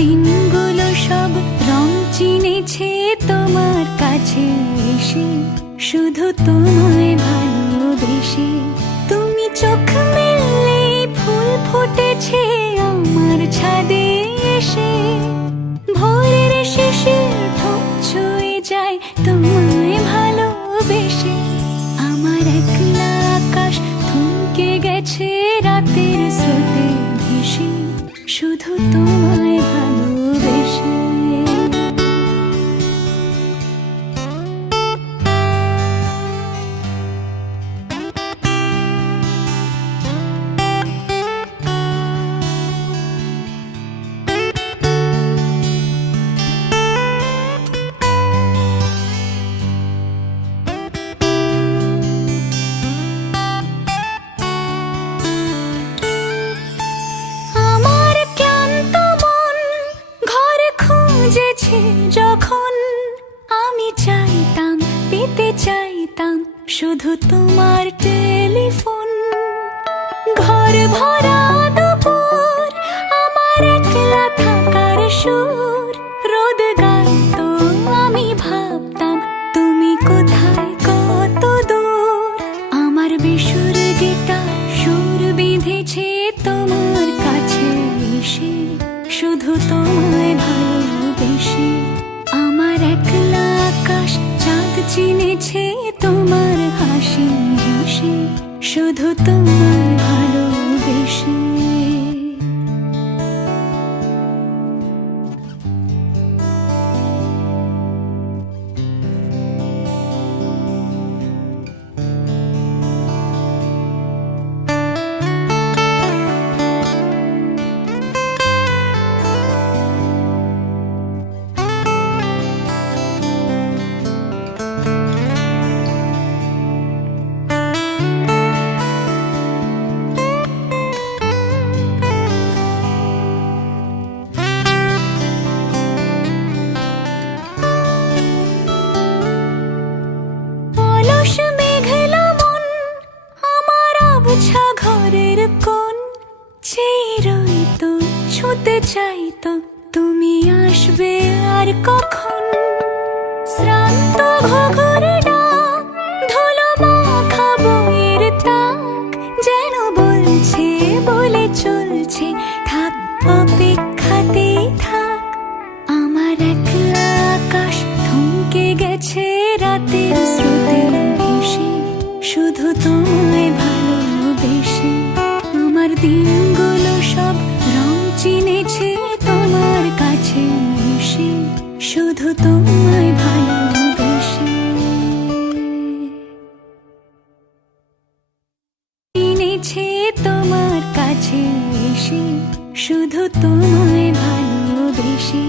দিনগুলো সব রং চিনেছে তোমার কাছে এসে, শুধু তোমায় ভালোবেসে। তুমি চোখ মেললে ফুল ফুটেছে আমার ছাদে এসে, ভোরের শিশির ঠোঁট ছুঁয়ে যায় তোমায় ভালোবেসে। আমার একলা আকাশ থমকে গেছে রাতের স্রোতে ভেসে, শুধু তোমায় ভালোবেসে। যখন আমি চাইতাম, পেতে চাইতাম শুধু তোমার টেলিফোন। ঘর ভরা দুপুর, আমার একলা থাকার সুর, রোদ গাইতো আমি ভাবতাম তুমি কোথায় কত দূর। আমার বেসুর গিটার সুর বিঁধেছে তোমার কাছে এসে, শুধু তোমায় ভালোবেসে। আমার একলা আকাশ চাঁদ চিনেছে তোমার হাসি হেসে, শুধু তোমায় ভালোবেসে। ঘরের কোণ চেয়ে রইতো, ছুঁতে চাইতো তুমি আসবে আর কখন। শ্রান্ত ঘুঘুর ডাক, ধুলো মাখা বইয়ের তাক, যেন বলছে বলে চলছে থাক অপেক্ষাতেই থাক। আমার একলা আকাশ থমকে গেছে রাতের স্রোতে ভেসে, শুধু তোমায় ভালোবেসে। আমার দিনগুলো সব রং চিনেছে তোমার কাছে এসে, শুধু তোমায় ভালোবেসে। চিনেছে তোমার কাছে এসে, শুধু তোমায় ভালোবেসে।